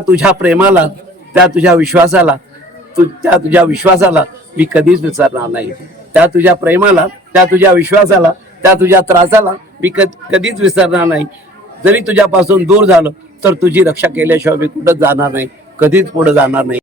तुझ्या प्रेमाला त्या तुझ्या विश्वासाला तू त्या तुझ्या विश्वासाला मी कधीच विसरणार नाही. त्या तुझ्या प्रेमाला त्या तुझ्या विश्वासाला त्या तुझ्या त्रासाला मी कधीच विसरणार नाही. जरी तुझ्यापासून दूर झालं तर तुझी रक्षा केल्याशिवाय मी कुठं जाणार नाही कधीच पुढे जाणार नाही.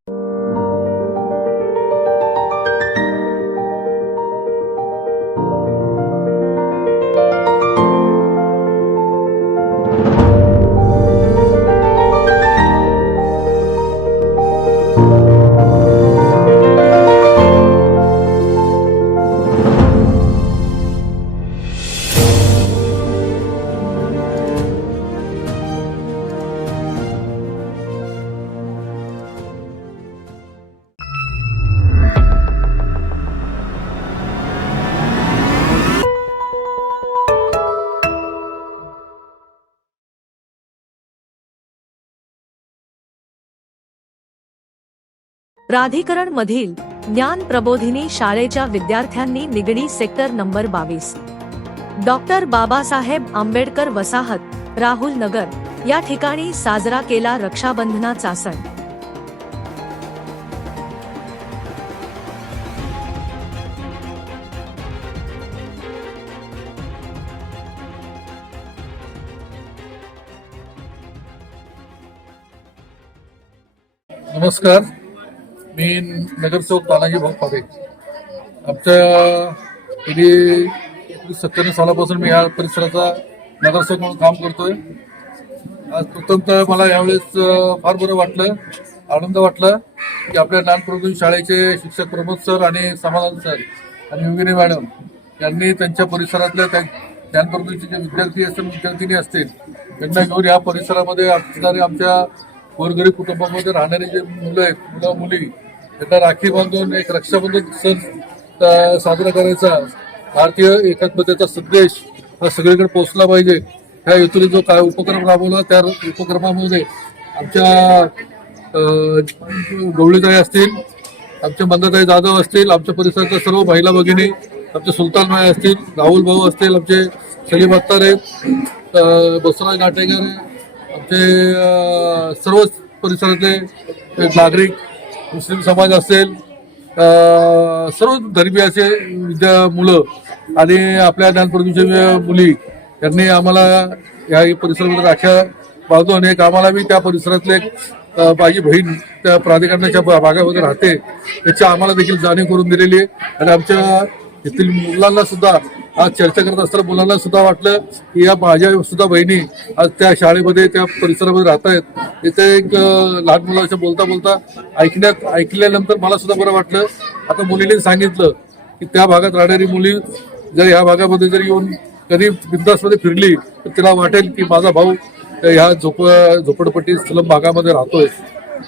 प्राधिकरण मधील ज्ञान प्रबोधिनी शाळेच्या विद्यार्थ्यांनी निगडी सेक्टर नंबर बावीस. डॉक्टर बाबासाहेब आंबेडकर वसाहत राहुल नगर या ठिकाणी साजरा केला रक्षाबंधनाचा सण नमस्कार. मी नगरसेवक तानाजी भाऊ पारे आमच्या गेली एकोणीस सत्त्याण्णव सालापासून मी या परिसराचा नगरसेवक म्हणून काम करतोय. आज प्रथमतः मला यावेळेस फार बरं वाटलं आनंद वाटला की आपल्या ज्ञानप्रबोधन शाळेचे शिक्षक प्रमोद सर आणि समाधान सर आणि योगिनी मॅडम यांनी त्यांच्या परिसरातल्या त्या ज्ञानप्रबोधनचे जे विद्यार्थी असतील विद्यार्थिनी असतील त्यांना घेऊन या परिसरामध्ये असणारे आमच्या गोरगरीब कुटुंबामध्ये राहणारे जे मुलं आहेत मुलं मुली त्यांना राखी बांधून एक रक्षाबंधन सण साजरा करायचा. भारतीय एकात्मतेचा संदेश हा सगळीकडे पोहोचला पाहिजे. ह्या हेतूने जो काय उपक्रम राबवला त्या उपक्रमामध्ये आमच्या गवळीताई असतील आमच्या मंदाताई जाधव असतील आमच्या परिसरातल्या सर्व महिला भगिनी आमचे सुलतान भाई असतील राहुल भाऊ असतील आमचे सलीम अत्तार आहेत अं, बसवराज नाटेकर ते आमचे सर्व परिसरातले नागरिक मुस्लिम समाज असेल सर्व धर्मीय असे विद्या मुलं आणि आपल्या ज्ञानप्रदूषण मुली यांनी आम्हाला या परिसरामध्ये राख्या बांधून एक आम्हाला बी त्या परिसरातले एक माझी बहीण त्या प्राधिकरणाच्या भागामध्ये राहते. त्याची आम्हाला देखील जाणीव करून दिलेली आहे. आणि आमच्या येथील मुलांना सुद्धा आज चर्चा करत असताना मुलांना सुद्धा वाटलं की या माझ्या सुद्धा बहिणी आज त्या शाळेमध्ये त्या परिसरामध्ये राहत आहेत तिथे एक लहान मुलाच्या बोलता बोलता ऐकण्यात ऐकल्यानंतर मला सुद्धा बरं वाटलं. आता मुलीने सांगितलं की त्या भागात राहणारी मुली जर ह्या भागामध्ये जर येऊन कधी बिंदासमध्ये फिरली तर तिला वाटेल की माझा भाऊ ह्या झोप झोपडपट्टी स्लम भागामध्ये राहतोय.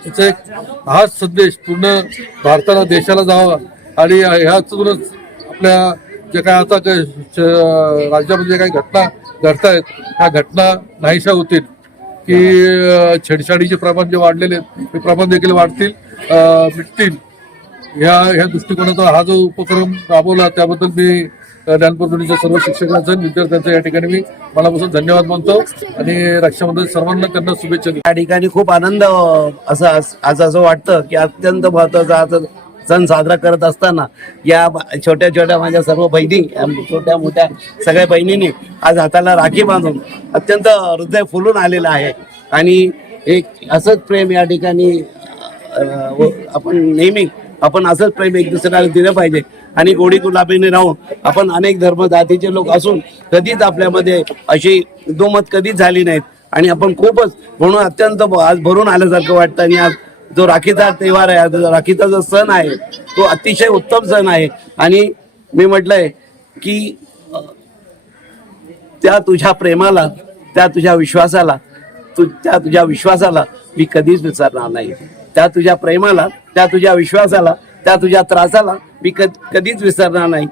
तिचा एक हाच संदेश पूर्ण भारताला देशाला जावा. आणि ह्यातूनच आपल्या जे काय आता जे राज्यामध्ये जे काही घटना घडत आहेत ह्या घटना नाहीशा होतील की छेडछाडीचे प्रमाण जे वाढलेले आहेत ते प्रमाण देखील वाढतील मिटतील. ह्या ह्या दृष्टिकोनाचा हा जो उपक्रम राबवला त्याबद्दल मी अ, सर्व शिक्षकांचं आणि विद्यार्थ्यांचं या ठिकाणी मी मनापासून धन्यवाद मानतो आणि रक्षाबंधन सर्वांना त्यांना शुभेच्छा या ठिकाणी खूप आनंद असं आज असं वाटतं की अत्यंत महत्त्वाचा हा सण- साजरा करत असताना या छोट्या छोट्या माझ्या सर्व बहिणी छोट्या मोठ्या सगळ्या बहिणींनी आज हाताला राखी बांधून अत्यंत हृदय फुलून आलेलं आहे. आणि एक असंच प्रेम या ठिकाणी आपण नेहमी आपण असंच प्रेम एक दुसऱ्याला दिलं पाहिजे. आणि गोडी गुलाबीने राहून आपण अनेक धर्म जातीचे लोक असून कधीच आपल्यामध्ये अशी दुमत कधीच झाली नाहीत. आणि आपण खूपच म्हणून अत्यंत आज भरून आल्यासारखं वाटतं. आणि आज जो राखीचा त्योहार आहे आज राखीचा जो सण आहे तो अतिशय उत्तम सण आहे. आणि मी म्हटलंय की त्या तुझ्या प्रेमाला त्या तुझ्या विश्वासाला तु त्या तुझ्या विश्वासाला मी कधीच विसरणार नाही. त्या तुझ्या प्रेमाला त्या तुझ्या विश्वासाला त्या तुझ्या त्रासाला मी क- कधीच विसरणार नाही.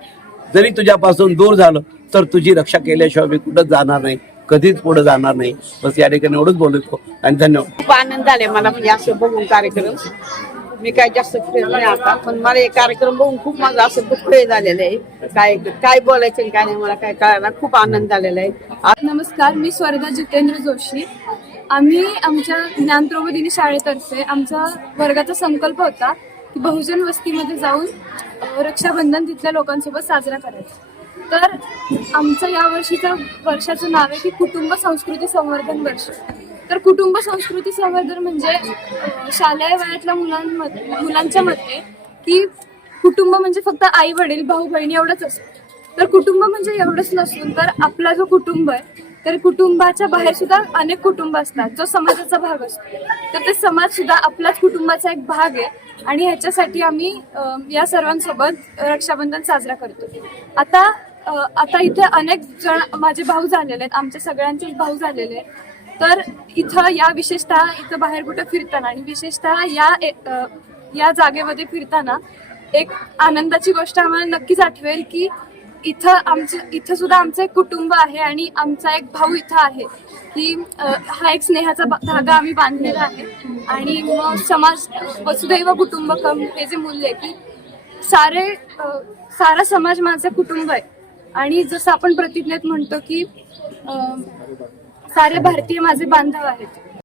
जरी तुझ्यापासून दूर झालो तर तुझी रक्षा केल्याशिवाय मी कुठं जाणार नाही. कधीच पुढे जाणार नाही. बस या ठिकाणी एवढंच बोलतो आणि धन्यवाद. खूप आनंद झाले मला म्हणजे असं बघून कार्यक्रम. मी काय जास्त फिरत नाही आता पण मला हे कार्यक्रम बघून खूप माझं असं दुःख हे झालेलं आहे. काय काय बोलायचं आणि काय नाही मला काय कळायला खूप आनंद झालेला आहे. नमस्कार मी स्वर्गा जितेंद्र जोशी. आम्ही आमच्या ज्ञानप्रबोधिनी शाळेतर्फे आमचा वर्गाचा संकल्प होता की बहुजन वस्तीमध्ये जाऊन अ, रक्षाबंधन तिथल्या लोकांसोबत साजरा करायचा. तर आमचं या वर्षीचं वर्षाचं नाव आहे की कुटुंब संस्कृती संवर्धन वर्ष. तर कुटुंब संस्कृती संवर्धन म्हणजे शालेय वयातल्या मुलांमध्ये मुलांच्या मते की कुटुंब म्हणजे फक्त आई वडील भाऊ बहिणी एवढंच असतं. तर कुटुंब म्हणजे एवढंच नसून तर आपला जो कुटुंब आहे तर कुटुंबाच्या बाहेर सुद्धा अनेक कुटुंब असतात जो समाजाचा भाग असतो. तर ते समाज सुद्धा आपल्याच कुटुंबाचा एक भाग आहे आणि ह्याच्यासाठी आम्ही या सर्वांसोबत रक्षाबंधन साजरा करतो. आता आता इथे अनेक जण माझे भाऊ झालेले आहेत आमच्या सगळ्यांचेच भाऊ झालेले आहेत. तर इथं या विशेषतः इथं बाहेर कुठं फिरताना आणि विशेषतः या ए- या जागेमध्ये फिरताना एक आनंदाची गोष्ट आम्हाला नक्कीच आठवेल की इथं आमचं इथं सुद्धा आमचं एक कुटुंब आहे आणि आमचा एक भाऊ इथं आहे. की हा एक स्नेहाचा धागा आम्ही बांधलेला आहे. आणि मग समाज वसुदैव कुटुंबकम हे जे मूल्य आहे की सारे सारा समाज माझं कुटुंब आहे. आणि जसं आपण प्रतिज्ञेत म्हणतो की सारे भारतीय माझे बांधव आहेत.